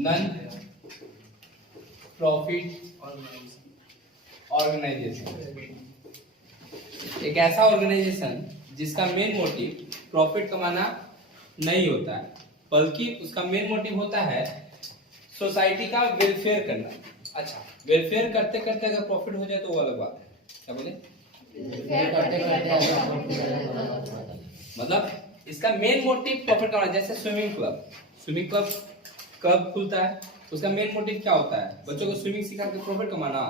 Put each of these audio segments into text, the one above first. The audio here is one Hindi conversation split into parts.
नॉन प्रॉफिट ऑर्गेनाइजेशन एक ऐसा ऑर्गेनाइजेशन जिसका मेन मोटिव प्रॉफिट कमाना नहीं होता है, बल्कि उसका मेन मोटिव होता है सोसाइटी का वेलफेयर करना। अच्छा, वेलफेयर करते करते अगर प्रॉफिट हो जाए तो वो अलग बात है। क्या बोले? मतलब इसका मेन मोटिव प्रॉफिट कमाना। जैसे स्विमिंग क्लब कब खुलता है, उसका मेन मोटिव क्या होता है? बच्चों को स्विमिंग सिखा के प्रॉफिट कमाना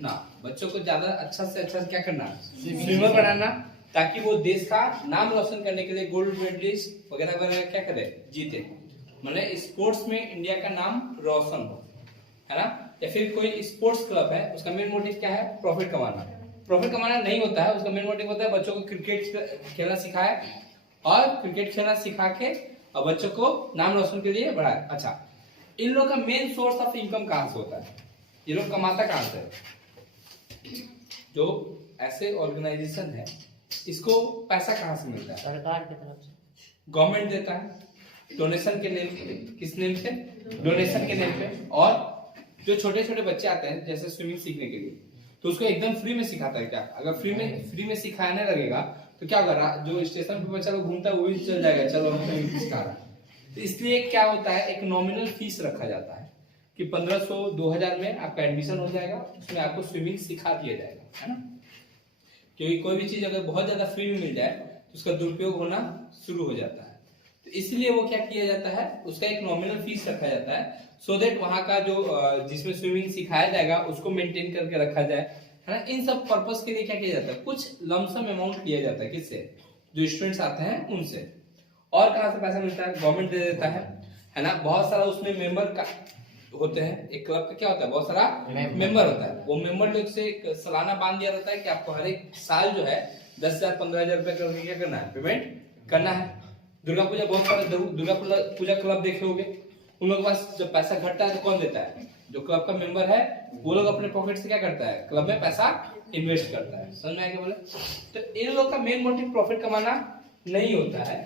ना, बच्चों को ज्यादा अच्छा से अच्छा क्या करना, स्विमर बनाना, ताकि वो देश का नाम रोशन करने के लिए गोल्ड मेडलिस्ट वगैरह वगैरह क्या करे, जीते। मतलब स्पोर्ट्स में इंडिया का नाम रोशन हो, है ना। या फिर कोई स्पोर्ट्स क्लब है, उसका मेन मोटिव क्या है? प्रॉफिट कमाना। प्रॉफिट कमाना नहीं होता है, उसका मेन मोटिव होता है बच्चों को क्रिकेट खेलना सिखाए, और क्रिकेट खेलना सिखा के और बच्चों को नाम रोशन के लिए बढ़ाए। अच्छा, इन लोग का मेन सोर्स ऑफ इनकम कहां से होता है? ये लोग कमाता कहां से? जो ऐसे ऑर्गेनाइजेशन है, इसको पैसा कहां से मिलता है? सरकार की तरफ से, गवर्नमेंट देता है डोनेशन के नेम पे। किस नेम से? डोनेशन के नेम पे। और जो छोटे छोटे बच्चे आते हैं जैसे स्विमिंग सीखने के लिए, तो उसको एकदम फ्री में सिखाता है। क्या अगर फ्री में सिखाने लगेगा तो क्या होगा? जो स्टेशन पे बच्चा लोग घूमता है वो भी चल जाएगा, चलो हम स्विमिंग सिखा रहा है। तो इसलिए क्या होता है, एक नॉमिनल फीस रखा जाता है कि 1500 2000 में आपका एडमिशन हो जाएगा, उसमें आपको स्विमिंग सिखा दिया जाएगा, है ना। क्योंकि कोई भी चीज अगर बहुत ज्यादा फ्री में मिल जाए तो उसका दुरुपयोग होना शुरू हो जाता है। तो इसलिए वो क्या किया जाता है, उसका एक नॉमिनल फीस रखा जाता है, सो दैट वहां का जो जिसमें स्विमिंग सिखाया जाएगा उसको मेंटेन करके रखा जाए, है ना। इन सब पर्पस के लिए क्या किया जाता है, कुछ लमसम अमाउंट लिया जाता है। किससे? जो स्टूडेंट्स आते हैं उनसे। और कहां से पैसा मिलता है? गवर्नमेंट दे देता है ना। बहुत सारा उसमें मेंबर का होते हैं। एक क्लब का क्या होता है, बहुत सारा मेंबर होता है। वो मेंबर लोग से एक सालाना बांध दिया रहता है कि आपको हर एक साल जो है 10,000 15,000 रुपए करके क्या करना है, पेमेंट करना है। दुर्गा पूजा, बहुत सारे दुर्गा पूजा क्लब देखे होंगे, उन लोगों के पास जब पैसा घटता है तो कौन देता है? जो क्लब का मेंबर है, वो लोग अपने पॉकेट से क्या करता है, क्लब में पैसा इन्वेस्ट करता है। समझ में आया क्या बोले? तो इन लोग का मेन मोटिव प्रॉफिट कमाना नहीं होता है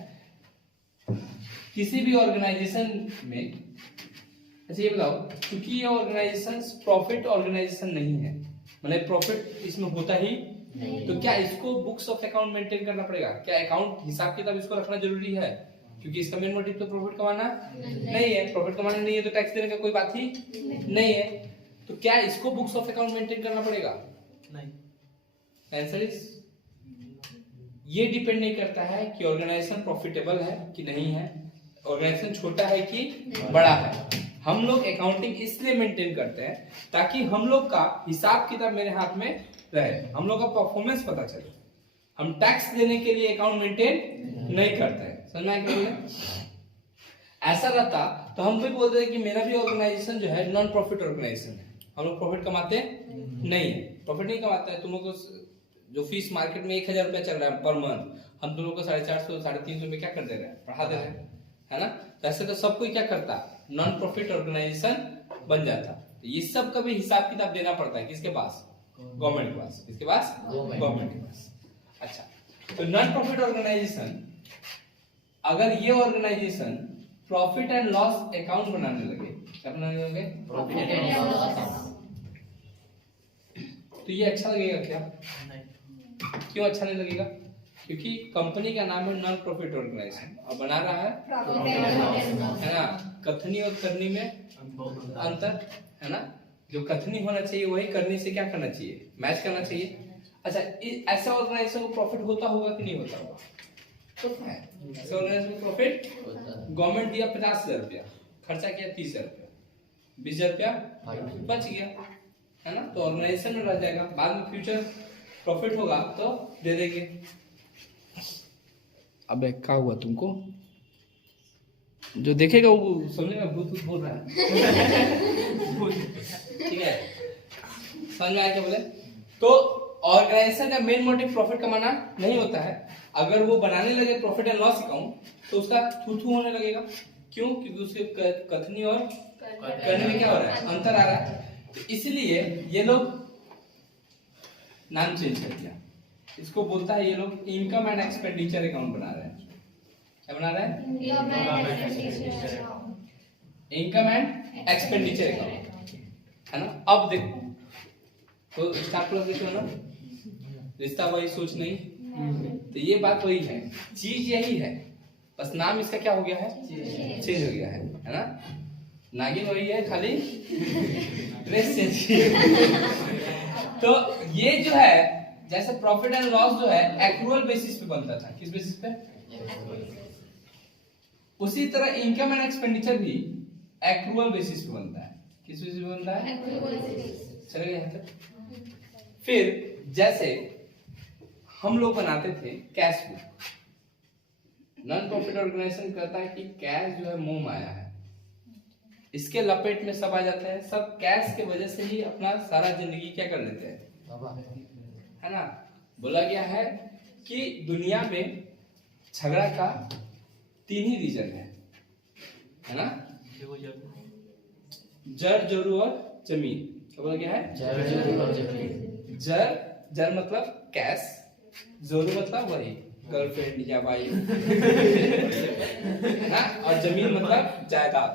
किसी भी ऑर्गेनाइजेशन में। अच्छा ये बताओ, क्योंकि ये ऑर्गेनाइजेशन प्रॉफिट ऑर्गेनाइजेशन नहीं है, मतलब प्रॉफिट इसमें होता ही नहीं, तो क्या इसको बुक्स ऑफ अकाउंट मेंटेन करना पड़ेगा? क्या अकाउंट हिसाब किताब इसको रखना जरूरी है? क्योंकि इसका मेन मोटिव तो प्रॉफिट कमाना नहीं है। प्रॉफिट कमाना नहीं है तो टैक्स देने का कोई बात ही नहीं है। तो क्या इसको बुक्स ऑफ अकाउंट मेंटेन करना पड़ेगा? नहीं। आंसर इज, ये डिपेंड नहीं करता है कि ऑर्गेनाइजेशन प्रॉफिटेबल है कि नहीं है, ऑर्गेनाइजेशन छोटा है कि बड़ा है। हम लोग अकाउंटिंग इसलिए मेंटेन करते हैं ताकि हम लोग का हिसाब किताब मेरे हाथ में रहे, हम लोग का परफॉर्मेंस पता चले। हम टैक्स देने के लिए अकाउंट मेंटेन नहीं करते हैं। समझ में आया क्या बोले? ऐसा रहता तो हम भी बोलते हैं कि मेरा भी ऑर्गेनाइजेशन जो है नॉन प्रॉफिट ऑर्गेनाइजेशन है, हम लोग प्रॉफिट कमाते नहीं है। प्रॉफिट नहीं कमाते हैं। तुम लोग को जो फीस मार्केट में 1000 रुपया चल रहा है पर मंथ, हम तुम लोग को 450 350 में क्या कर दे रहे हैं, पढ़ा दे रहे हैं, है ना। तो ऐसे तो सब कोई क्या करता, नॉन प्रॉफिट ऑर्गेनाइजेशन बन जाता। तो ये सब का भी हिसाब किताब देना पड़ता है किसके पास? गवर्नमेंट के पास। किसके पास? गवर्नमेंट के पास। अच्छा, तो नॉन प्रॉफिट ऑर्गेनाइजेशन, अगर ये organisation profit and loss account बनाने लगे, क्या बनाने लगे? प्रॉफिट एंड लॉस अकाउंट, तो ये अच्छा लगेगा क्या? क्यों अच्छा नहीं लगेगा? क्योंकि कंपनी का नाम है नॉन प्रॉफिट ऑर्गेनाइजेशन और बना रहा है ना। कथनी और करनी में अंतर है ना। जो कथनी होना चाहिए वही करनी से क्या करना चाहिए, मैच करना चाहिए। अच्छा, ऐसा ऑर्गेनाइजेशन को प्रॉफिट होता होगा कि नहीं होता होगा? तो है ऐसा ऑर्गेनाइजेशन को प्रॉफिट, गवर्नमेंट दिया 50,000 रुपया, खर्चा किया 30,000 रुपया, 20,000 रुपया बच गया, है ना। तो ऑर्गेनाइजेशन में रह जाएगा, बाद में फ्यूचर प्रॉफिट होगा तो दे देंगे। अबे क्या हुआ तुमको? जो देखेगा वो समझेगा भूत बोल रहा है। ठीक है, समझ में आया क्या बोले? तो ऑर्गेनाइजेशन का मेन मोटिव प्रॉफिट कमाना नहीं होता है। अगर वो बनाने लगे प्रॉफिट एंड लॉस अकाउंट तो उसका थू थू होने लगेगा। क्यों? क्योंकि उसके कथनी और करने में क्या हो रहा है, अंतर आ रहा है। तो इसलिए ये लोग नाम चेंज कर दिया, इसको बोलता है, ये लोग इनकम एंड एक्सपेंडिचर अकाउंट बना रहे हैं। क्या बना रहे हैं? इनकम एंड एक्सपेंडिचर अकाउंट, है ना। अब देखो तो स्टार्ट प्लस देखो ना, रिश्ता वही सोच नहीं, तो ये बात वही है, चीज यही है, बस नाम इसका क्या हो गया है, चेंज हो गया है ना। नागिन वही है, खाली ड्रेस चेंज। तो ये जो है, जैसे प्रॉफिट एंड लॉस जो है एक्रूअल बेसिस पे बनता था, किस बेसिस पे? उसी तरह इनकम एंड एक्सपेंडिचर भी एक्रूअल बेसिस पे बनता है। किस बेसिस पे बनता है? चलेगा यहाँ तक। फिर जैसे हम लोग बनाते थे cash book, non profit organisation कहता है कि कैश जो है मोह माया है, इसके लपेट में सब आ जाते हैं, सब कैश के वजह से ही अपना सारा जिंदगी क्या कर लेते हैं, है ना। बोला गया है कि दुनिया में झगड़ा का 3 ही रीजन है ना, जड़, जोरू और जमीन। क्या बोला गया है? जड़ मतलब कैश, जोरू मतलब वही गर्लफ्रेंड या वाइफ, है ना, और जमीन मतलब जायदाद।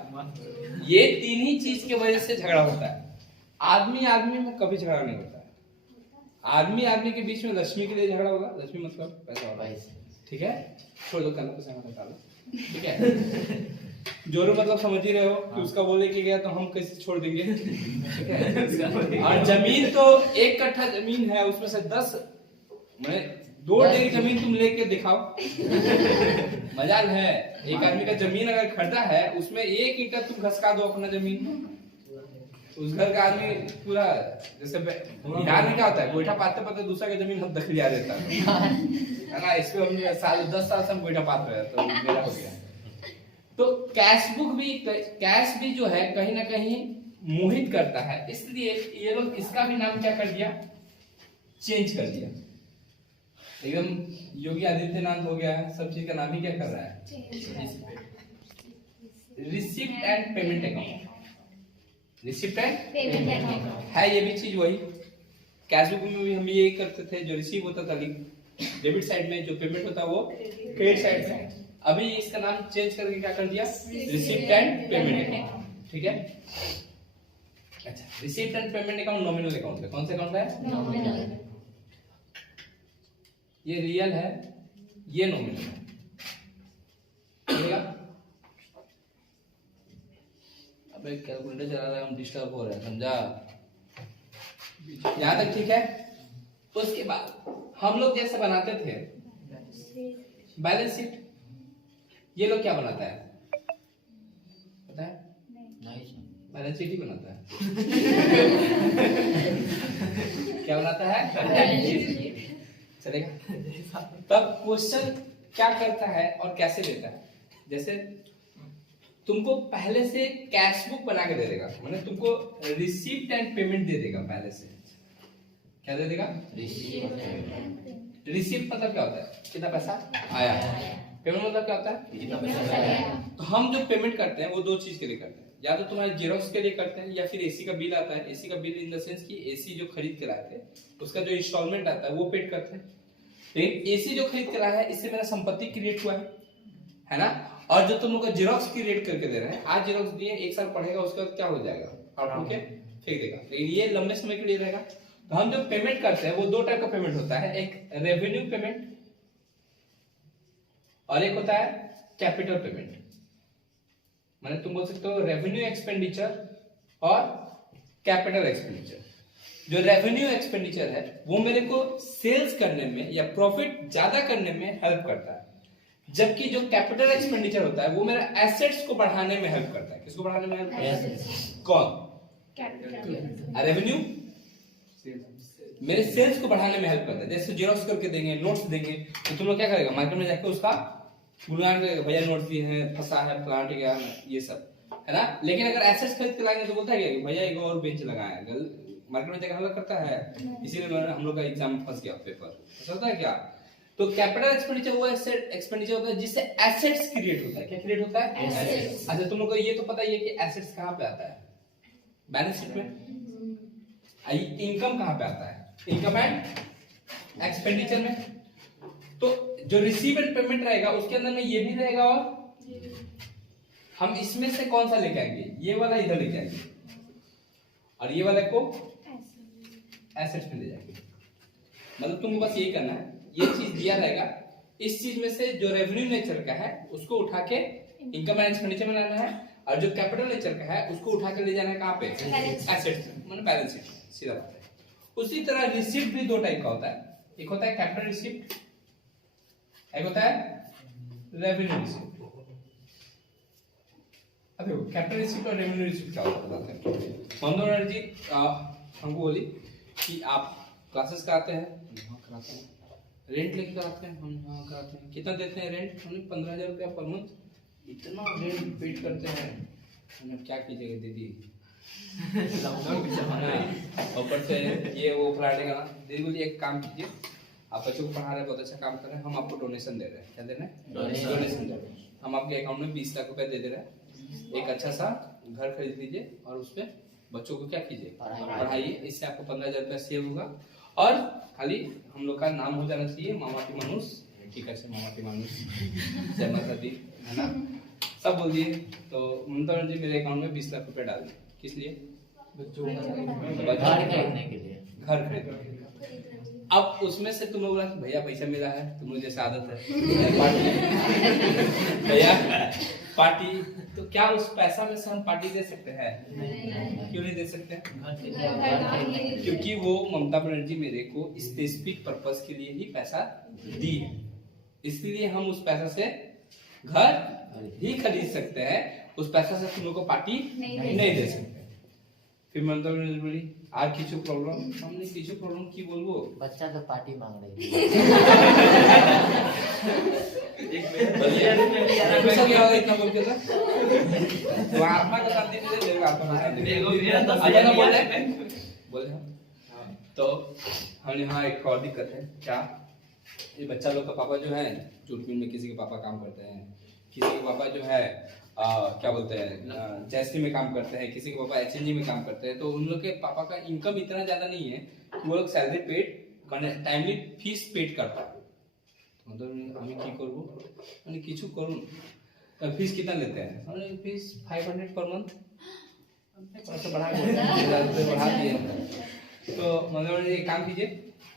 ये 3 ही चीज की वजह से झगड़ा होता है। आदमी आदमी में कभी झगड़ा नहीं होता है। आदमी आदमी के बीच में लक्ष्मी के लिए झगड़ा होगा, लक्ष्मी मतलब पैसा होगा, ठीक है, छोड़ दो, कल पैसा हटा लो, ठीक है। जोरू मतलब समझ ही रहे हो कि उसका बोले कि गया तो हम कैसे छोड़ देंगे, ठीक है। और जमीन तो 1 कट्ठा जमीन है, उसमें से 10 मैं 2 डेग जमीन तुम लेके दिखाओ, मजाल है। एक आदमी का जमीन अगर खरीदा है, उसमें 1 ईंटा तुम घसका दो अपना जमीन, उस घर का आदमी पूरा, जैसे बिहार में क्या होता है, गोईठा पाते पाते दूसरा का जमीन हम दखलिया देता है ना। इसमें हम 10 साल से हम गोईठा पात रहे हैं, तो मेरा हो गया। तो कैश बुक भी, कैश भी जो है कहीं ना कहीं मोहित करता है, इसलिए ये लोग इसका भी नाम क्या कर दिया, चेंज कर दिया। एकदम योगी आदित्यनाथ हो गया है, सब चीज का नाम ही क्या कर रहा है, receipt and payment account. Receipt and payment account है, ये भी चीज वही। कैश बुक में भी हम ये करते थे, जो रिसीव होता था डेबिट साइड में, जो पेमेंट होता वो क्रेडिट साइड में। अभी इसका नाम चेंज करके क्या कर दिया, रिसिप्ट एंड पेमेंट अकाउंट, ठीक है। अच्छा, receipt and payment account nominal account है। कौन सा अकाउंट है? नॉमिनल। ये रियल है, ये नॉमिनल है, अबे कैलकुलेटर चला रहा है, हम डिस्टर्ब हो रहे हैं, समझा? यहाँ तक ठीक है। उसके बाद हम लोग जैसे बनाते थे बैलेंस शीट, ये लोग क्या बनाता है पता है? बैलेंस शीट ही बनाता है। क्या बनाता है? चलेगा। तब क्वेश्चन क्या करता है और कैसे देता है, जैसे तुमको पहले से कैश बुक बना के दे देगा, मतलब तुमको रिसीप्ट एंड पेमेंट दे देगा पहले से। क्या दे देगा? रिसीप्ट मतलब क्या होता है, कितना पैसा आया। पेमेंट मतलब क्या होता है, कितना पैसा गया। तो हम जो पेमेंट करते हैं वो 2 चीज के लिए करते हैं, या तो तुम्हारे जेरोक्स के लिए करते हैं, या फिर एसी का बिल आता है। एसी का बिल इन द सेंस कि एसी जो खरीद के लाए थे उसका जो इंस्टॉलमेंट आता है वो पेड करते हैं। लेकिन एसी जो खरीद के लाया है, इससे मेरा संपत्ति क्रिएट हुआ है ना। और जो तुम लोग का जेरोक्स क्रिएट करके दे रहे हैं, आज जेरोक्स दिए, 1 साल पढ़ेगा, उसका क्या हो जाएगा, आउटपुट के फेंक देगा। लेकिन ये लंबे समय के लिए रहेगा। तो हम जो पेमेंट करते हैं वो 2 टाइप का पेमेंट होता है, एक रेवेन्यू पेमेंट और एक होता है कैपिटल पेमेंट। माने तुम बोल सकते हो रेवेन्यू एक्सपेंडिचर और कैपिटल एक्सपेंडिचर। जो रेवेन्यू एक्सपेंडिचर है वो मेरे को सेल्स करने में या प्रॉफिट ज्यादा करने में हेल्प करता है, जबकि जो कैपिटल एक्सपेंडिचर होता है वो मेरा एसेट्स को बढ़ाने में हेल्प करता है। किसको बढ़ाने में हेल्प करता है? कौन? रेवेन्यू मेरे सेल्स को बढ़ाने में हेल्प करता है। जैसे जेरोक्स करके देंगे, नोट्स देंगे, तो तुम लोग क्या करेगा, मार्केट में जाकर उसका गुणगान करेगा, भैया नोट्स दिए हैं, फंसा है, प्लांट गया, ये सब है ना। लेकिन अगर एसेट्स खरीद के लाएंगे तो बोलता है कि भैया एक और बेंच लगाया है, मार्केट में जाकर हल्ला करता है, इसीलिए हम लोग का एग्जाम फंस गया पेपर, ऐसा होता है क्या। तो कैपिटल एक्सपेंडिचर वो एक्सपेंडिचर होता है जिससे एसेट्स क्रिएट होता है। क्या क्रिएट होता है? एसेट्स। अच्छा, तुम लोग को ये तो पता ही है कि एसेट्स कहाँ पे आता है, बैलेंस शीट में। इनकम कहाँ पे आता है, इनकम एंड एक्सपेंडिचर में। तो जो रिसीव एंड पेमेंट रहेगा उसके अंदर में ये भी रहेगा, और हम इसमें से कौन सा लेके आएंगे, ये वाला इधर लेके आएंगे और ये वाला को एसेट्स में ले जाएंगे। मतलब तुमको बस यही करना है, ये चीज दिया रहेगा, इस चीज में से जो रेवेन्यू नेचर का है उसको उठा के इनकम एंड एक्सपेंडिचर में लाना है, और जो कैपिटल नेचर का है उसको उठा के ले जाना है कहाँ पे, एसेट्स में, मतलब बैलेंस शीट, सीधा बात है। उसी तरह रिसिप्ट भी दो टाइप का होता है, एक होता है कैपिटल रिसिप्ट, एक होता है रेवेन्यू रिसिप्ट। अब देखो कैपिटल रिसिप्ट और रेवेन्यू रिसिप्ट क्या होता है। मनोहर जी हमको बोली कि आप क्लासेस कराते हैं, हाँ कराते हैं, रेंट लेके कराते हैं, हम हाँ कराते हैं, कितना देते हैं रेंट, हमने 15,000 रुपया पर मंथ, इतना रेंट पेड करते हैं, हमने क्या कीजिएगा दीदी, ऊपर से ये वो फलाने का। दीदी बोली एक काम कीजिए, आप बच्चों को पढ़ा रहे हैं, बहुत अच्छा काम कर रहे हैं, हम आपको डोनेशन दे रहे हैं। क्या दे रहे हैं, डोनेशन दे रहे हैं। हम आपके अकाउंट में 20 लाख रुपए दे दे रहे हैं, एक अच्छा सा घर खरीद लीजिए और उसपे बच्चों को क्या कीजिए, पढ़ाइए, इससे आपको 15,000 रुपया सेव होगा, और खाली हम लोग का नाम हो जाना चाहिए मामा की मानुस, ठीक है, मामा की मानुस, जय माता दी, है ना, सब बोल दिए। तो ममता जी मेरे अकाउंट में 20 लाख रुपए डाल दिए, किस लिए, बच्चों घर खरीदने के लिए, घर खरीदने के लिए। अब उसमें से तुम लोग बोला भैया पैसा मिला है, तुम लोग जैसे आदत है भैया पार्टी, तो क्या उस पैसा में से हम पार्टी दे सकते हैं, क्यों नहीं दे सकते हैं, क्योंकि वो ममता बनर्जी मेरे को स्पेसिफिक पर्पस के लिए ही पैसा दी है, इसलिए हम उस पैसा से घर ही खरीद सकते हैं, उस पैसा से तुम लोग को पार्टी नहीं दे सकते। फिर ममता बनर्जी बोली আর কিছু প্রবলেম, हमने কিছু প্রবলেম কি বলবো, बच्चा तो पार्टी मांग रही है। एक पैसा क्या होगा इतना बोल के था, तो आत्मा का शांति दे देगा, आत्मा का शांति देगा, अच्छा ना बोले हाँ। तो हमने हाँ एक और दिक्कत है, क्या ये बच्चा लोग का पापा जो है चूटमिल में, किसी के पापा काम करते हैं, किसी के पापा जो है क्या बोलते हैं जैसली में काम करते हैं, किसी के पापा एचएनजी में काम करते हैं, तो उन लोग के पापा का इनकम इतना ज्यादा नहीं है कि वो लोग salary paid timely fees paid करता है। मतलब আমি কি করব, মানে কিছু করুন, फीस कितना लेते हैं, हमने फीस 500 पर मंथ, पैसा बढ़ा दिए। तो मतलब एक काम कीजिए,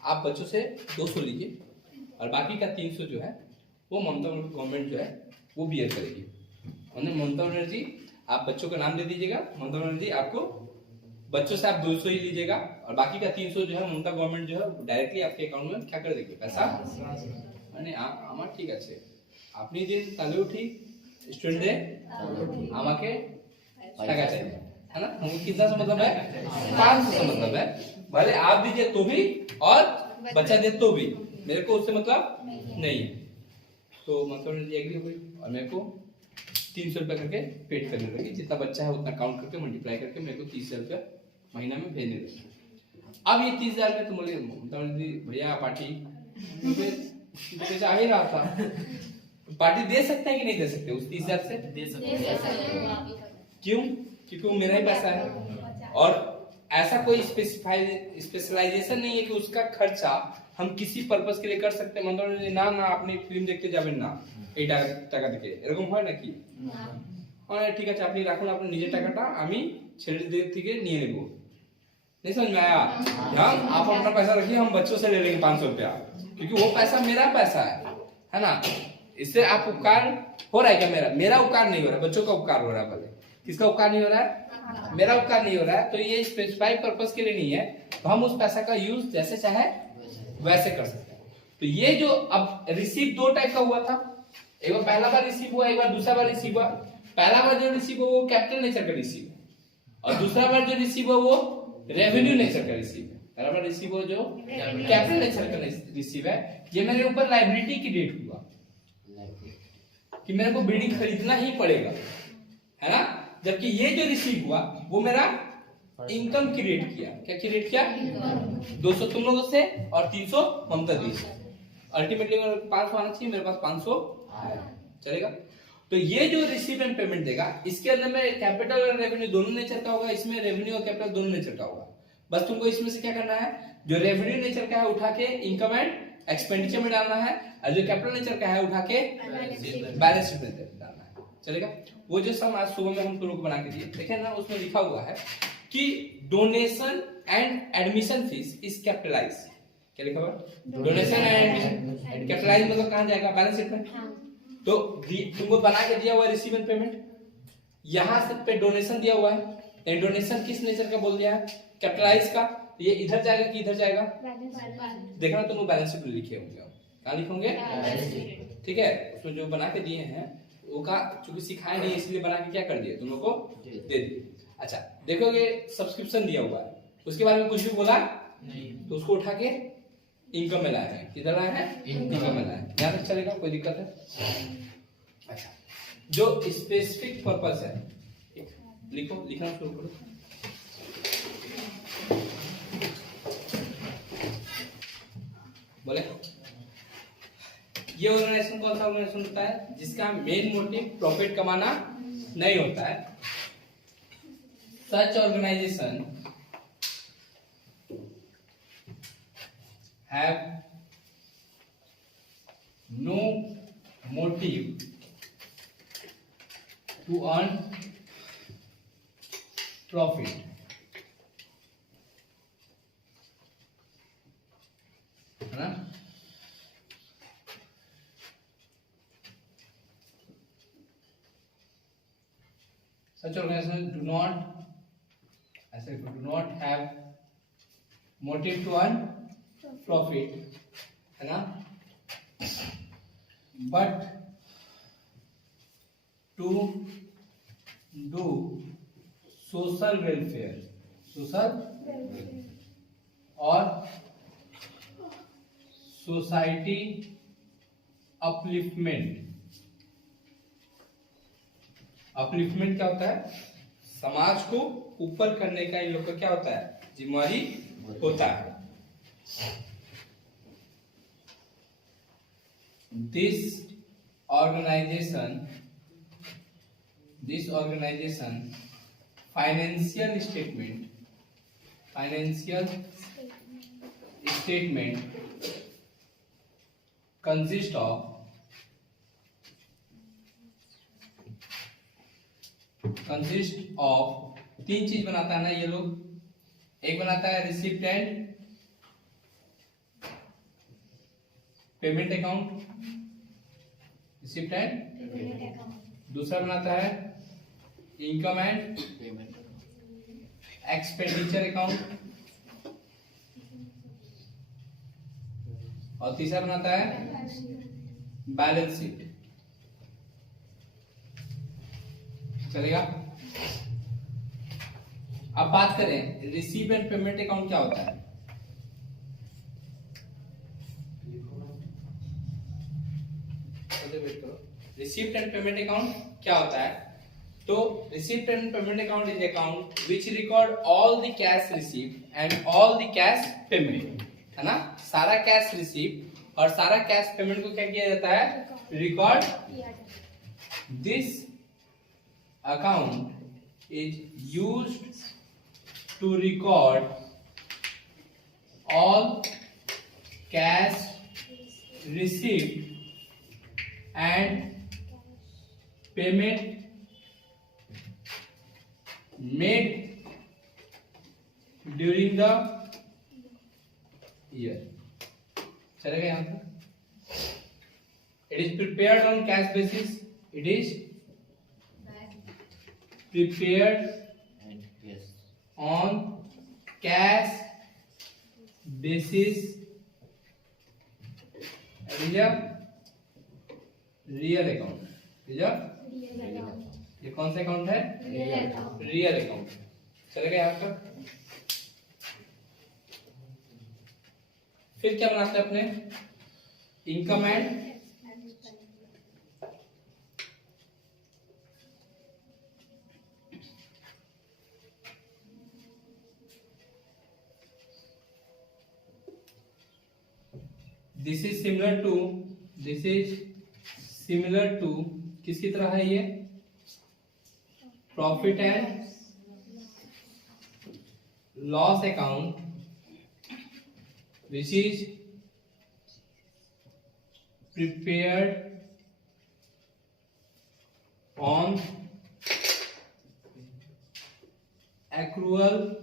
आप बच्चों से 200 लीजिए और बाकी का 300 जो है वो ममता गवर्नमेंट जो है वो बियर करेगी। ममता बनर्जी आप बच्चों का नाम दे दीजिएगा, ममता बनर्जी आपको बच्चों से आप 200 ही लीजिएगा और बाकी का 300 जो है ममता गवर्नमेंट जो है डायरेक्टली आपके अकाउंट में क्या कर देगी, पैसा মানে আমার ঠিক আছে, আপনি দিন তাহলেও ঠিক, স্টুডেंट दे আমাকে টাকা चाहिए, है ना, हमको कितना से मतलब है, 500 से मतलब है, भले आप दीजिए तो भी और बच्चा दे तो भी, मेरे को उससे मतलब नहीं है। तो मतलब एग्री हुई और मेरे को 300 रुपया करके पेड करने लगी, जितना बच्चा है उतना काउंट करके मल्टीप्लाई करके मेरे को 30,000 रुपया महीना में भेजने लगी। अब ये 30,000 में तुम बोले भैया पार्टी, तो चाह ही रहा था, पार्टी दे सकते हैं कि नहीं दे सकते, उस 30,000 से दे सकते हैं। क्यों, क्योंकि वो मेरा ही पैसा है और ऐसा कोई स्पेशलाइजेशन नहीं है कि उसका खर्चा हम किसी पर्पस के लिए कर सकते हैं। मतलब ना ना अपनी फिल्म देखते যাবেন না এই টাকা থেকে, এরকম হয় নাকি? ঠিক আছে আপনি রাখুন আপনার নিজের টাকাটা, আমি ছেলেদের থেকে নিয়ে নেব। नहीं समझ में आया? आप अपना पैसा रखिए, हम बच्चों से ले लेंगे 500 रुपया, क्योंकि वो पैसा मेरा पैसा है ना। इससे आप उपकार हो रहा है क्या, मेरा उपकार नहीं हो रहा है, बच्चों का उपकार हो रहा है। भले किसका उपकार नहीं हो रहा है, मेरा उपकार नहीं हो रहा है, तो ये स्पेसिफाइड पर्पस के लिए नहीं है, तो हम उस पैसा का यूज जैसे चाहे वैसे कर सकते हैं। तो ये जो अब रिसीव दो टाइप का हुआ था, एक बार पहला बार रिसीव हुआ, एक बार दूसरा बार रिसीव हुआ। पहला बार जो रिसीव हुआ वो कैपिटल नेचर का रिसीव है और दूसरा बार जो रिसीव हुआ वो रेवेन्यू नेचर का रिसीव है। पहला बार रिसीव हो जो कैपिटल नेचर का रिसीव है, ये मेरे ऊपर लायबिलिटी की डेट हुआ कि मेरे को बिल्डिंग खरीदना ही पड़ेगा, है ना। जबकि ये जो रिसीव हुआ वो मेरा इनकम क्रिएट किया, क्या क्रिएट किया, 200 तुम लोगों से और 300 ममता दी से। अल्टीमेटली मेरे 500 आना चाहिए, मेरे पास 500 आया, चलेगा। तो ये जो रिसीव एंड पेमेंट देगा, इसके अंदर में कैपिटल और रेवेन्यू दोनों नेचर का होगा, इसमें रेवेन्यू और कैपिटल दोनों नेचर का होगा। बस तुमको इसमें से क्या करना है, जो रेवेन्यू नेचर का है उठा के इनकम एंड एक्सपेंडिचर में डालना है, और जो कैपिटल नेचर का है उठा के बैलेंस शीट में डालना है। चलेगा? वो जो सम आज सुबह में हम तुम लोग बना के दिए, देखें ना, उसमें लिखा हुआ है कि donation and admission fees is capitalise. क्या लिखा हुआ है? Donation and admission. कैपिटलाइज मतलब कहां जाएगा? बैलेंस शीट में। तो तुमको बना के दिया हुआ रिसीवेबल पेमेंट, यहां से पे डोनेशन दिया हुआ है, डोनेशन किस नेचर का बोल दिया है? कैपिटलाइज का। ये इधर जाएगा कि इधर जाएगा? देखना तुम लोग बैलेंस शीट में लिखे होंगे। कहां लिखे होंगे? ठीक है, उसमें जो बना के दिए हैं वो का चूंकि सिखाए नहीं इसलिए बना के क्या कर दिए तुम लोग को दे दिए। अच्छा देखोगे सब्सक्रिप्शन दिया हुआ है, उसके बारे में कुछ भी बोला नहीं, तो उसको उठा के इनकम में लाया है। किधर लाया है? इनकम में लाया है। ध्यान तक चलेगा? कोई दिक्कत है? अच्छा, जो स्पेसिफिक पर्पस है, लिखो, लिखना शुरू करो। बोले ये ऑर्गेनाइजेशन कौन सा ऑर्गेनाइजेशन होता है? जिसका मेन मोटिव प्रॉफिट कमाना नहीं होता है। सच organisation have no motive to earn profit, है ना? Such organizations do not have motive to earn profit, है ना? But to do social welfare और सोसाइटी अपलिफ्टमेंट। अपलिफ्टमेंट क्या होता है? समाज को ऊपर करने का इन लोग का क्या होता है? जिम्मेवारी होता है। This organization financial statement consist of तीन चीज बनाता है ना ये लोग। एक बनाता है receipt and payment account, receipt and, दूसरा बनाता है इनकम एंड एक्सपेंडिचर अकाउंट, और तीसरा बनाता है बैलेंस शीट। चलेगा? अब बात करें रिसीव एंड पेमेंट अकाउंट क्या होता है? रिसीप्ट एंड पेमेंट अकाउंट क्या होता है? तो receipt and payment account is account which record all the cash received and all the cash payment, है ना? सारा कैश रिसीव और सारा कैश पेमेंट को क्या किया जाता है? Record. This account is used to record all cash received and payment made during the year। चलेगा यहाँ पर? It is prepared on cash basis. It is prepared on cash basis. It is a real account. ये कौन सा अकाउंट है? Real account. चलेगा यहाँ तक? फिर क्या बनाते हैं अपने? Income and this is similar to किसकी तरह है ये? Profit and loss account which is prepared on accrual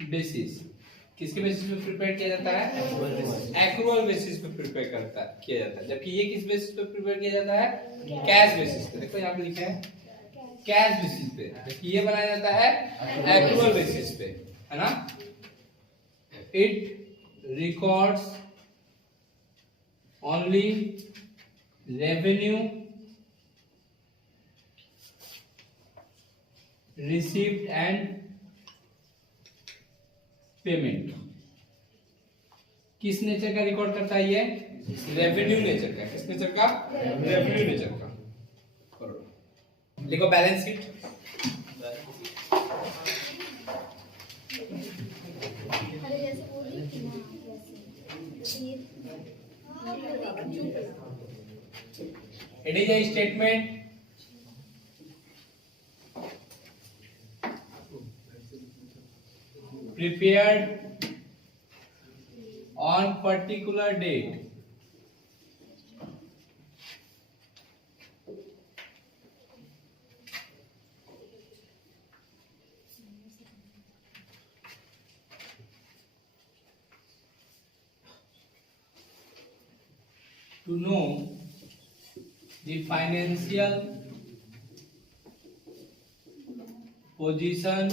basis। किसके बेसिस पे प्रिपेयर किया जाता है? एक्रूअल बेसिस पे प्रिपेयर किया जाता है। जबकि ये किस बेसिस पे प्रिपेयर किया जाता है? कैश बेसिस पे। देखो यहाँ पे लिखा है कैश बेसिस पे, जबकि ये बनाया जाता है एक्रूअल बेसिस पे, है ना। It records only revenue received and payment. किस नेचर का रिकॉर्ड करता है ये? रेवेन्यू नेचर का। किस नेचर का? रेवेन्यू नेचर का। देखो balance sheet, it is a statement prepared on particular date to know the financial position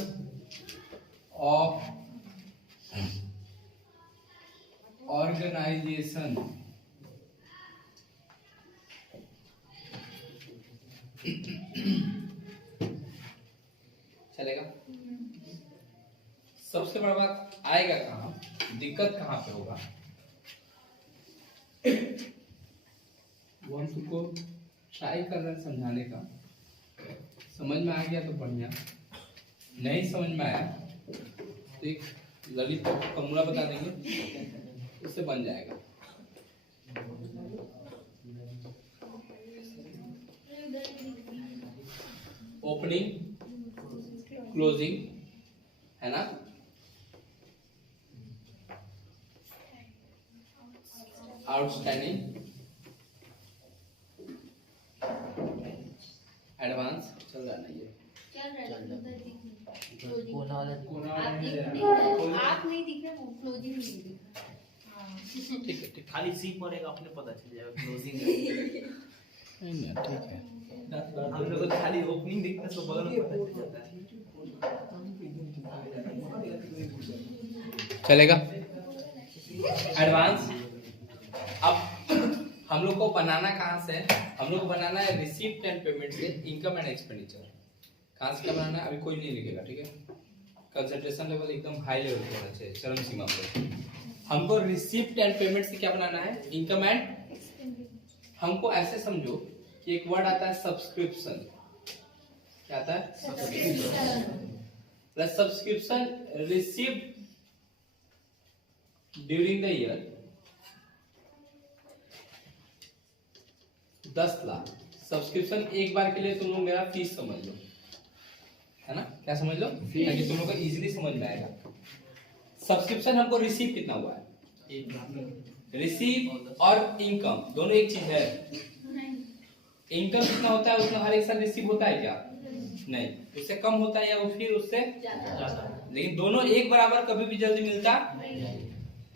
of organization। चलेगा? सबसे बड़ा बात आएगा कहाँ, दिक्कत कहाँ पे होगा? वंश को ट्राई कर रहे हैं समझाने का। समझ में आ गया तो बढ़िया, नहीं समझ में आया तो एक ललित फॉर्मूला बता देंगे, उससे बन जाएगा। ओपनिंग, क्लोजिंग, है ना। आउटस्टैंडिंग, एडवांस चल रहा है ये। कोना वाला आप नहीं दिख रहे, वो क्लोजिंग नहीं दिख रहा। ठीक है, खाली सी पड़ेगा अपने पता चल जाएगा क्लोजिंग। ठीक है। हम लोग को खाली ओपनिंग दिखता है तो बगल में पता चल जाता है। चलेगा? एडवांस। अब हम लोग को बनाना कहाँ से है? हम लोग को बनाना है रिसीप्ट एंड पेमेंट से इनकम एंड एक्सपेंडिचर। कहाँ से क्या बनाना है अभी कोई नहीं लिखेगा, ठीक है। कंसंट्रेशन लेवल एकदम हाई लेवल पे होना चाहिए, चरम सीमा पर। हमको रिसीप्ट एंड पेमेंट से क्या बनाना है? Income and. हमको ऐसे समझो कि एक वर्ड आता है सब्सक्रिप्शन। क्या आता है? Subscription. Subscription received during the year 10 lakh. Subscription एक बार के लिए तुम लोग मेरा फीस समझ लो, है ना। क्या समझ लो? ताकि तुम लोग को इजीली समझ में आएगा। सब्सक्रिप्शन हमको रिसीव कितना हुआ है? रिसीव और इनकम दोनों एक चीज है। इनकम कितना होता है उतना हर एक साल रिसीव होता है क्या? नहीं, उससे कम होता है या वो फिर उससे ज्यादा। लेकिन दोनों एक बराबर कभी भी जल्दी मिलता।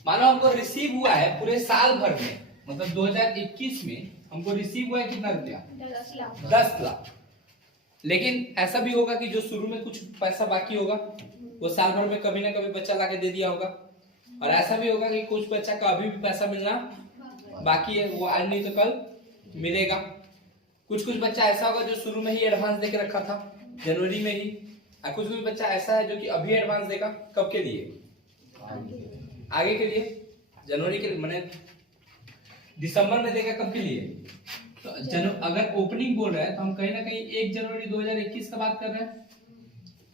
मानो हमको रिसीव हुआ है पूरे साल भर में, मतलब 2021 में हमको रिसीव हुआ है कितना रुपया? 10 लाख। लेकिन ऐसा भी होगा कि जो शुरू में कुछ पैसा बाकी होगा वो साल भर में कभी ना कभी बच्चा लाके दे दिया होगा, और ऐसा भी होगा कि कुछ बच्चा का अभी भी पैसा मिलना बाकी है, वो आज नहीं तो कल मिलेगा। कुछ कुछ बच्चा ऐसा होगा जो शुरू में ही एडवांस देके रखा था जनवरी में ही, और कुछ कुछ बच्चा ऐसा है जो कि अभी एडवांस देगा। कब के लिए? आगे के लिए। जनवरी के लिए मैंने दिसंबर में देगा, कब के लिए? तो अगर ओपनिंग बोल रहा है तो हम कहीं ना कहीं 1 जनवरी 2021 का बात कर रहे हैं,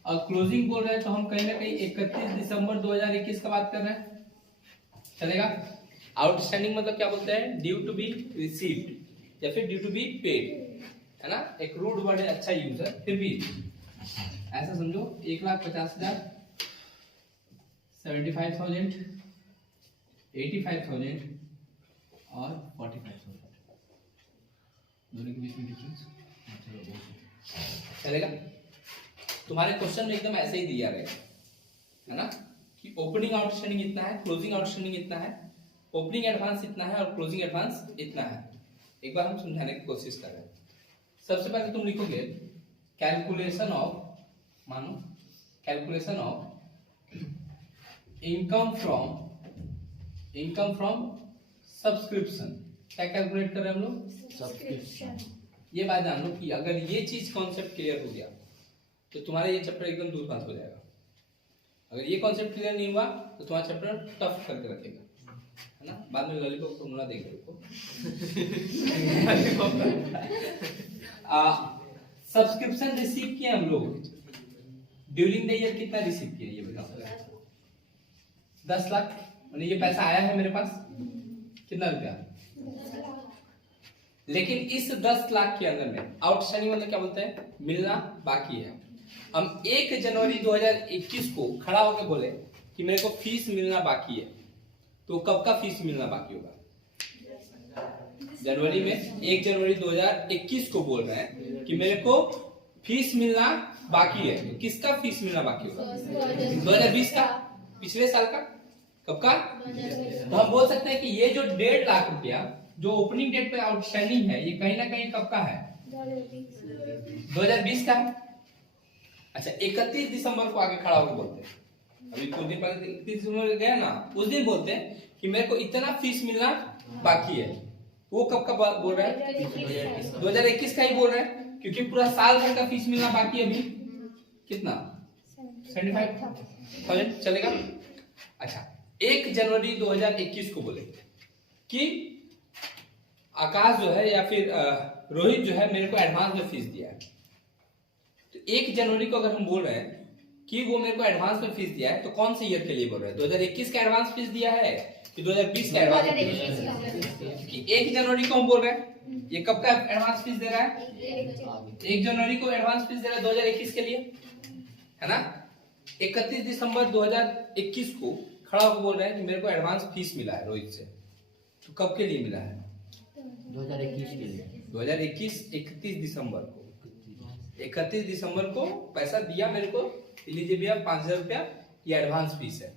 और क्लोजिंग बोल रहे हैं तो हम कहीं ना कहीं 31 दिसंबर 2021 का बात कर रहे हैं। चलेगा? आउटस्टैंडिंग मतलब क्या बोलते हैं? ड्यू टू बी रिसीव्ड या फिर ड्यू टू बी पेड, है ना। एक रूड वर्ड है, अच्छा यूज है, फिर भी ऐसा समझो 1,50,000 75,000, 85,000 और 45,000, दोनों के बीच में डिफरेंस चलेगा। तुम्हारे क्वेश्चन में एकदम ऐसे ही दिया रहेगा, है ना, कि ओपनिंग आउटस्टैंडिंग इतना है, क्लोजिंग आउटस्टैंडिंग इतना है, ओपनिंग एडवांस इतना है और क्लोजिंग एडवांस इतना है। एक बार हम समझाने की कोशिश कर रहे हैं। सबसे पहले तुम लिखोगे कैलकुलेशन ऑफ, मानो calculation of income from subscription. क्या कैलकुलेट कर रहे हैं हम लोग? सब्सक्रिप्शन। ये बात जान लो कि अगर ये चीज कॉन्सेप्ट क्लियर हो गया तो तुम्हारा ये चैप्टर एकदम दूर पास हो जाएगा। अगर ये कॉन्सेप्ट क्लियर नहीं हुआ तो तुम्हारा चैप्टर टफ करके रखेगा, है ना। बाद में लॉलीपॉप को मुड़ा देंगे उसको। सब्सक्रिप्शन रिसीव किया हम लोग ड्यूरिंग द ईयर, कितना रिसीव किया ये बताओ? 10 लाख, मतलब ये पैसा आया है मेरे पास कितना रुपया? लेकिन इस 10 लाख के अंदर में आउटस्टैंडिंग मतलब क्या बोलते हैं? मिलना बाकी है। हम 1 जनवरी 2021 को खड़ा होकर बोले कि मेरे को फीस मिलना बाकी है, तो कब का फीस मिलना बाकी होगा? जनवरी में 1 जनवरी 2021 को बोल रहे हैं कि मेरे को फीस मिलना बाकी है। तो किसका फीस मिलना बाकी होगा? 2020 का, पिछले साल का। कब का? तो हम बोल सकते हैं कि ये जो 1.5 लाख रुपया जो ओपनिंग डेट पे आउटस्टैंडिंग है, ये कहीं ना कहीं कब का है? 2020 का है। अच्छा, 31 दिसंबर को आगे खड़ा होकर बोलते हैं, अभी कुछ दिन पहले 31 दिसंबर गया ना, उस दिन बोलते हैं कि मेरे को इतना फीस मिलना बाकी है। वो कब का बोल रहा है? 2021 का ही बोल रहा है, क्योंकि पूरा साल भर का फीस मिलना बाकी है अभी। कितना? 75,000 चलेगा। अच्छा, 1 जनवरी 2021 को बोले कि आकाश जो है या फिर रोहित जो है मेरे को एडवांस में फीस दिया है। तो 1 जनवरी को अगर हम बोल रहे हैं कि वो मेरे को एडवांस में फीस दिया है, तो कौन से ईयर के लिए बोल रहे हैं? 2021 का एडवांस फीस दिया है कि 2020 का एडवांस? कि 1 जनवरी को हम बोल रहे हैं, ये कब का एडवांस फीस दे रहा है? 1 जनवरी को एडवांस फीस दे रहा है 2021 के लिए, है ना। 31 दिसंबर 2021 को खड़ा होकर बोल रहे हैं कि मेरे को एडवांस फीस मिला है रोहित से। तो कब के लिए मिला है? 2021 के लिए। 2021 31 दिसंबर को, 31 दिसंबर को पैसा दिया मेरे को, लीजिए भैया 5,000 रुपया, ये एडवांस फीस है।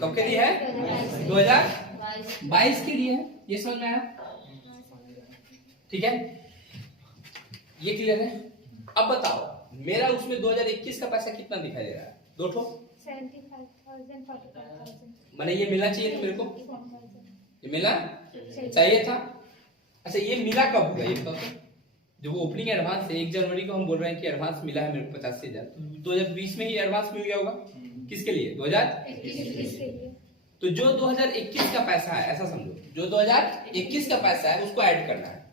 कब के लिए है? 2022 के लिए है। ये समझ में आया? ठीक है, ये क्लियर है। अब बताओ मेरा उसमें 2021 का पैसा कितना दिखाई दे रहा है? दो ठो 75,000, 45,000। मैंने ये मिलना चाहिए था मेरे को, ये मिला चाहिए था। अच्छा, ये मिला कब हुआ ये बताओ तो? जब वो ओपनिंग एडवांस है 1 जनवरी को हम बोल रहे हैं कि एडवांस मिला है मेरे को 85,000, तो 2020 में ही एडवांस मिल गया होगा। किसके लिए? 2021 के लिए। तो जो 2021 का पैसा है, ऐसा समझो, जो 2021 का पैसा है उसको ऐड करना है,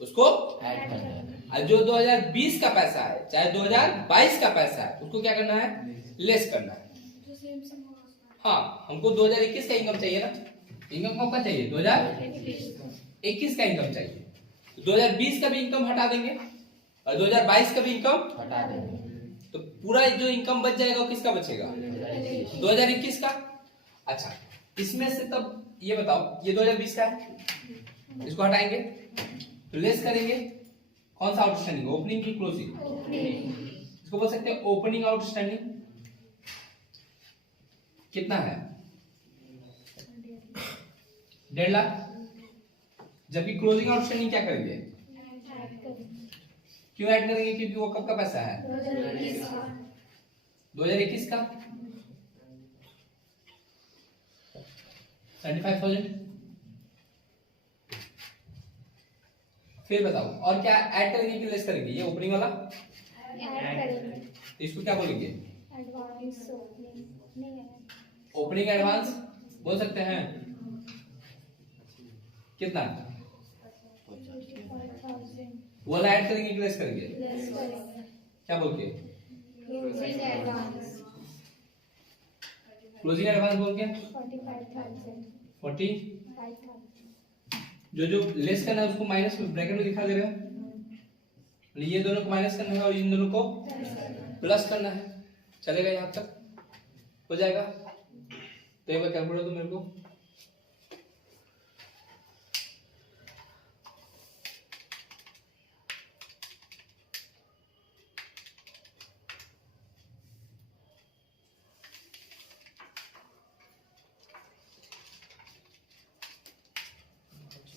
उसको ऐड करना है। और जो 2020 का पैसा है चाहे 2022 का पैसा है उसको क्या करना है? लेस करना है। हाँ, हमको 2021 का इनकम चाहिए ना, इनकम कब का चाहिए? 2021 का इनकम चाहिए। 2020 का भी इनकम हटा देंगे और 2022 का भी इनकम हटा देंगे, तो पूरा जो इनकम बच जाएगा वो किसका बचेगा? 2021 का। अच्छा, इसमें से तब ये बताओ, ये 2020 का है, इसको हटाएंगे तो लेस करेंगे। कौन सा आउटस्टैंडिंग? ओपनिंग की क्लोजिंग? इसको बोल सकते हैं ओपनिंग आउटस्टैंडिंग। कितना है? 1.5 लाख। जबकि क्लोजिंग आउटस्टैंडिंग क्या करेंगे? क्यों ऐड करेंगे? क्योंकि वो कब का पैसा है? 2021 का। 75,000। फिर बताओ और क्या ऐड करेंगे कि लेस करेंगे? ये ओपनिंग वाला तो इसको क्या बोलेंगे? ओपनिंग एडवांस बोल सकते हैं। कितना? वो वाला ऐड करेंगे कि लेस करेंगे? क्या बोल के? क्लोजिंग एडवांस बोल के 45,000। जो लेस करना है उसको माइनस में ब्रैकेट में दिखा दे रहे हैं। ये दोनों को माइनस करना है और इन दोनों को प्लस करना है। चलेगा यहाँ तक? हो जाएगा। तो एक बार कैलकुलेट दो मेरे को।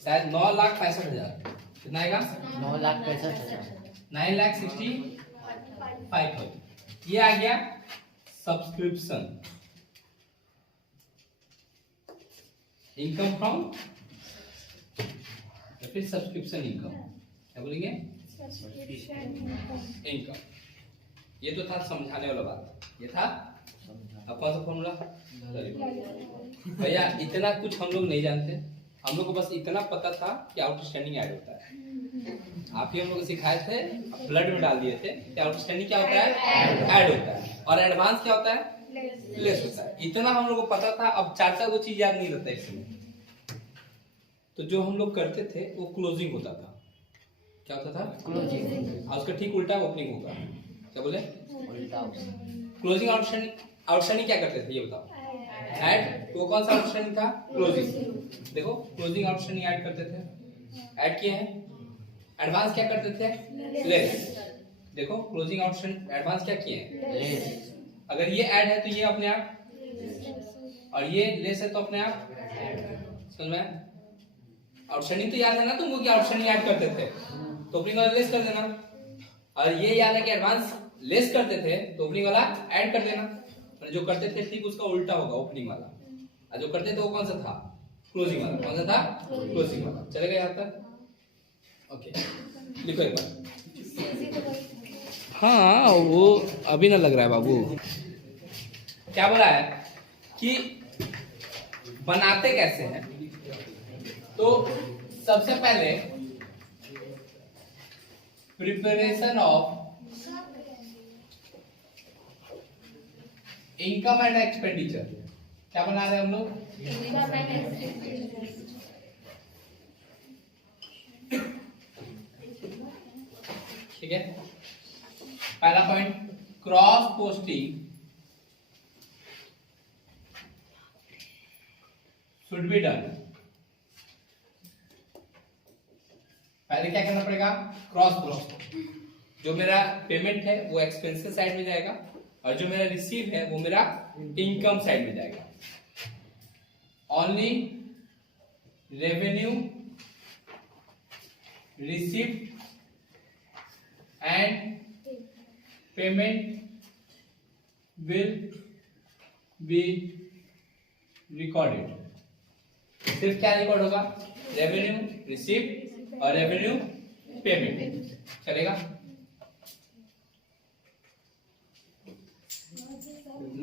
शायद 9,65,000 कितना आएगा? 9,65,000 9,65,000। ये आ गया सब्सक्रिप्शन इनकम फ्रॉम, फिर सब्सक्रिप्शन इनकम क्या बोलेंगे? इनकम। ये तो था समझाने वाला बात, ये था अब कौन सा फॉर्मूला? भैया इतना कुछ हम लोग नहीं जानते, हम लोग को बस इतना पता था कि आउटस्टैंडिंग ऐड होता है। आप ही हम लोग को सिखाए थे, फ्लड में डाल दिए थे कि आउटस्टैंडिंग क्या होता है? ऐड होता है। और एडवांस क्या होता है? लेस होता है। इतना हम लोग को पता था। अब चार दो चीज याद नहीं रहता इसमें। तो जो हम लोग करते थे वो क्लोजिंग होता था। क्या होता था? क्लोजिंग। और उसका ठीक उल्टा ओपनिंग होगा। क्या बोले? उल्टा क्लोजिंग आउटस्टैंडिंग क्या करते थे ये बताओ? ऐड। वो कौन सा आउटस्टैंडिंग था? क्लोजिंग। देखो क्लोजिंग आउटस्टैंडिंग ऐड करते थे, ऐड किए हैं। एडवांस क्या करते थे? लेस। देखो क्लोजिंग आउटस्टैंडिंग एडवांस क्या किए हैं? लेस। अगर ये ऐड है तो ये अपने आप, और ये लेस है तो अपने आप। समझ में? आउटस्टैंडिंग तो याद है ना तुमको कि आउटस्टैंडिंग ऐड करते थे तो ओपनिंग वाला लेस कर देना, और ये याद है कि एडवांस लेस करते थे तो ओपनिंग वाला ऐड कर देना। और जो करते थे ठीक उसका उल्टा होगा ओपनिंग वाला। और जो करते थे वो कौन सा था? क्लोजिंग वाला। कौन सा था? क्लोजिंग वाला। चलेगा यहाँ तक? ओके लिखो एक बार। हाँ वो अभी ना लग रहा है बाबू। क्या बोला है कि बनाते कैसे हैं? तो सबसे पहले preparation of income and expenditure. क्या बना रहे हैं हम लोग? ठीक है। पहला point, cross posting should be done. पहले क्या करना पड़ेगा? Cross posting. जो मेरा पेमेंट है वो एक्सपेंसेस साइड में जाएगा, और जो मेरा रिसीव है वो मेरा इनकम साइड में जाएगा। Only revenue received and payment will be recorded. सिर्फ क्या रिकॉर्ड होगा? रेवेन्यू रिसीव्ड और रेवेन्यू पेमेंट। चलेगा?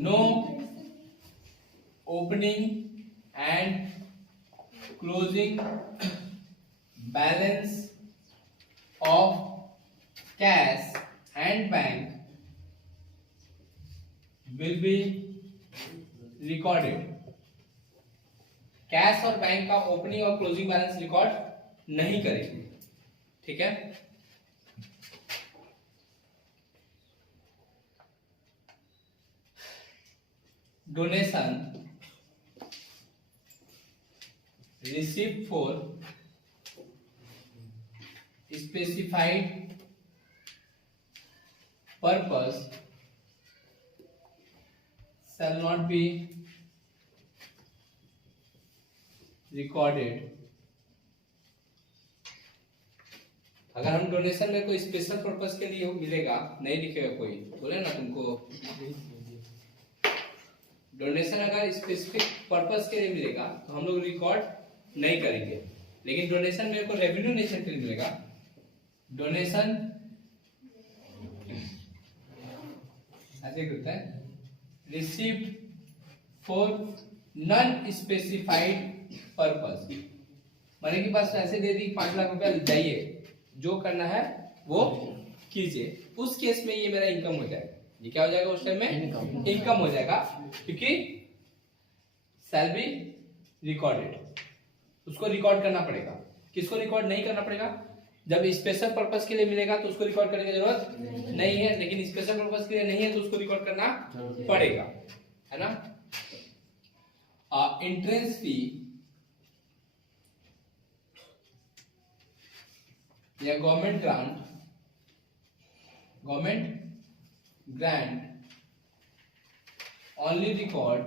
No opening and closing balance of cash and bank will be recorded। Cash और बैंक का ओपनिंग और क्लोजिंग बैलेंस रिकॉर्ड नहीं करेंगे। ठीक है? Donation received for specified purpose shall not be recorded। अगर हम डोनेशन में कोई स्पेशल पर्पस के लिए मिलेगा, नहीं लिखेगा कोई, बोले ना तुमको डोनेशन अगर स्पेसिफिक पर्पस के लिए मिलेगा तो हम लोग रिकॉर्ड नहीं करेंगे। लेकिन डोनेशन मेरे को रेवेन्यू नेशन के लिए मिलेगा, डोनेशन ऐसे होता है received for non specified purpose. मैंने के पास पैसे दे दी 5 लाख रुपया, जाइए जो करना है वो कीजिए, उस केस में ये मेरा इनकम हो जाएगा। ये क्या हो जाएगा उस टाइम में? इनकम हो जाएगा, क्योंकि शैल बी रिकॉर्डेड। उसको रिकॉर्ड करना पड़ेगा। किसको रिकॉर्ड नहीं करना पड़ेगा? जब स्पेशल पर्पस के लिए मिलेगा तो उसको रिकॉर्ड करने की जरूरत नहीं है, लेकिन स्पेशल पर्पस के लिए नहीं है तो उसको रिकॉर्ड करना पड़ेगा। है ना। एंट्रेंस फी या government grant only record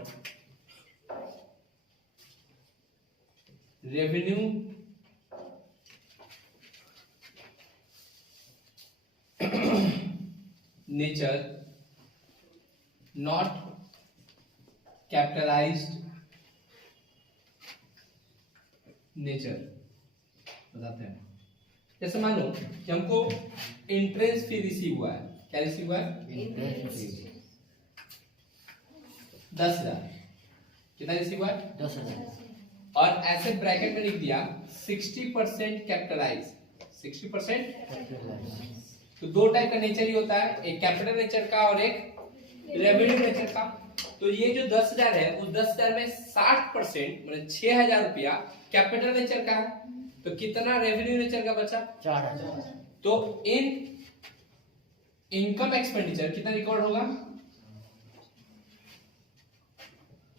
revenue nature, not capitalized nature। बताते हैं, जैसे मान लो कि हमको इंट्रेंस फी रिसीव हुआ है। क्या रिसीव हुआ है? 10,000। कितना रिसीव हुआ है? 10,000। और ऐसे ब्रैकेट में लिख दिया 60% कैपिटलाइज। 60%। तो दो टाइप का नेचर ही होता है, एक कैपिटल नेचर का और एक रेवेन्यू नेचर का। तो ये जो 10,000 है उस 10,000 में 60% मतलब 6,000 रुपया कैपिटल नेचर का है। तो कितना रेवेन्यू नेचर का बचा? 4,000। तो इन इनकम एक्सपेंडिचर कितना रिकॉर्ड होगा?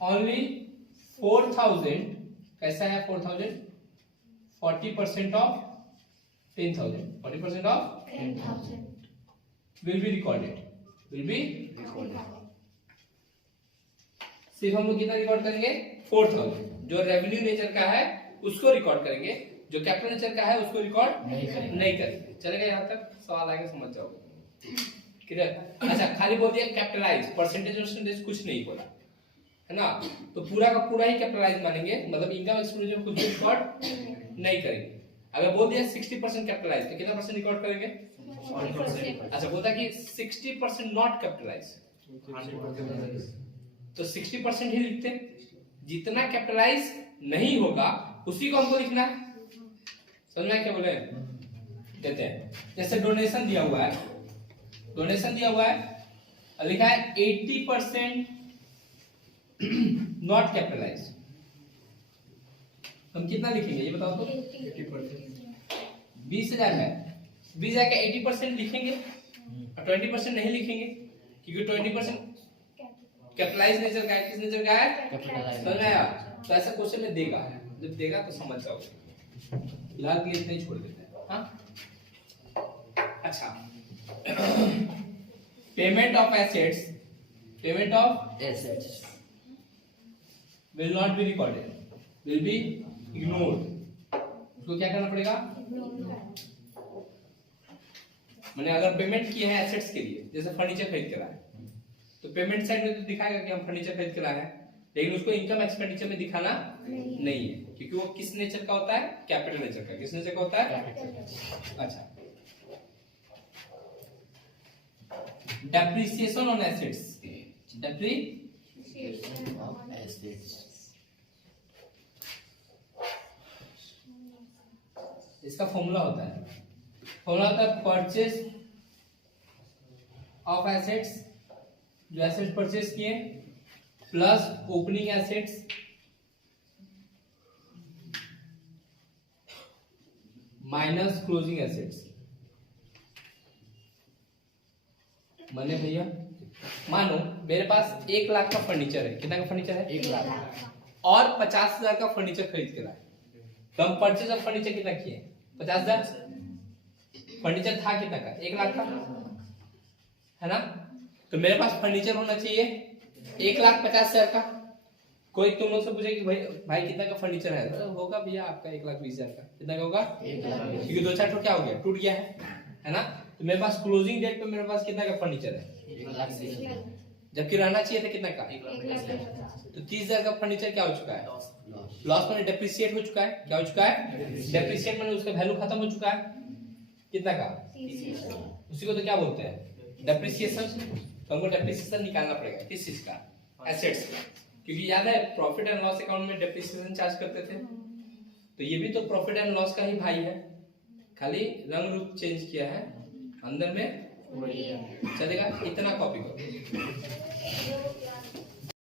ओनली 4,000। कैसा है 4,000? 40% of 10,000। 40% of 10,000 will be recorded। सिर्फ हम लोग कितना रिकॉर्ड करेंगे? 4,000। जो रेवेन्यू नेचर का है उसको रिकॉर्ड करेंगे, जो कैपिटल नेचर का है उसको रिकॉर्ड नहीं करेंगे। चलेगा यहाँ तक? सवाल आएगा, समझ जाओगे। क्लियर? अच्छा, खाली बोल दिया कैपिटलाइज, परसेंटेज कुछ नहीं बोला, है ना। तो पूरा का पूरा ही कैपिटलाइज मानेंगे, मतलब इनकम एक्सपेंडिचर कुछ रिकॉर्ड नहीं करेंगे। अगर बोल दिया 60% कैपिटलाइज तो कितना परसेंट रिकॉर्ड करेंगे? 40%। अच्छा, बोलता कि 60% नॉट कैपिटलाइज तो 60% ही लिखते। जितना कैपिटलाइज नहीं होगा उसी को हमको लिखना है। समझ में क्या बोले? देते हैं। जैसे डोनेशन दिया हुआ है और लिखा है 80% नॉट कैपिटलाइज। हम कितना लिखेंगे ये बताओ तो? 20,000 है, 20,000 का 80% लिखेंगे और 20% नहीं लिखेंगे, क्योंकि 20% कैपिटलाइज नेचर का है। किस नेचर का है? कैपिटलाइज। समझ आया? तो ऐसा क्वेश्चन में देगा, जब देगा तो समझ जाओगे। फिलहाल के लिए इतना ही छोड़ देते हैं। हाँ, अच्छा। Payment of assets will not be recorded, will be ignored। उसको क्या करना पड़ेगा? मैंने अगर पेमेंट किए हैं एसेट्स के लिए, जैसे फर्नीचर खरीद के लाए, तो पेमेंट साइड में तो दिखाएगा कि हम फर्नीचर खरीद के लाए हैं, लेकिन उसको इनकम एक्सपेंडिचर में दिखाना नहीं है, क्योंकि वो किस नेचर का होता है? कैपिटल नेचर का। किस नेचर का होता है? अच्छा। डेप्रिसिएशन ऑन एसेट्स, इसका फॉर्मूला होता है परचेज ऑफ एसेट्स, जो एसेट्स परचेज किए, plus opening assets minus closing assets. माने भैया, मानो मेरे पास 1 लाख का फर्नीचर है। कितना का फर्नीचर है? 1 लाख। और 50,000 का फर्नीचर खरीद के लाए, तो हम परचेज ऑफ फर्नीचर कितना किए? 50,000। फर्नीचर था कितना का? 1 लाख का, है ना। तो मेरे पास फर्नीचर होना चाहिए 1,50,000 का। कोई तुम लोग से पूछे कि भाई कितना का फर्नीचर है? तो होगा भैया आपका 1,20,000 का। कितना का होगा? 1 लाख। क्योंकि 2-4 ठो क्या हो गया? टूट गया है ना। तो मेरे पास क्लोजिंग डेट पे मेरे पास कितना का फर्नीचर है? 1,20,000। जबकि रहना चाहिए था कितना का? 1,50,000। तो 30,000 का फर्नीचर क्या हो चुका है? लॉस मैंने डेप्रिसिएट हो चुका है। क्या हो चुका है? डेप्रिसिएट मैंने उसका वैल्यू खत्म हो चुका है। कितना का? 30,000। उसी को तो क्या बोलते हैं? डेप्रिसिएशन। तो हमको डेप्रिसिएशन निकालना पड़ेगा। किस चीज का? एसेट्स का। क्योंकि याद है प्रॉफिट एंड लॉस अकाउंट में डेप्रिसिएशन चार्ज करते थे, तो ये भी तो प्रॉफिट एंड लॉस का ही भाई है, खाली रंग रूप चेंज किया है, अंदर में चलेगा। इतना कॉपी करो।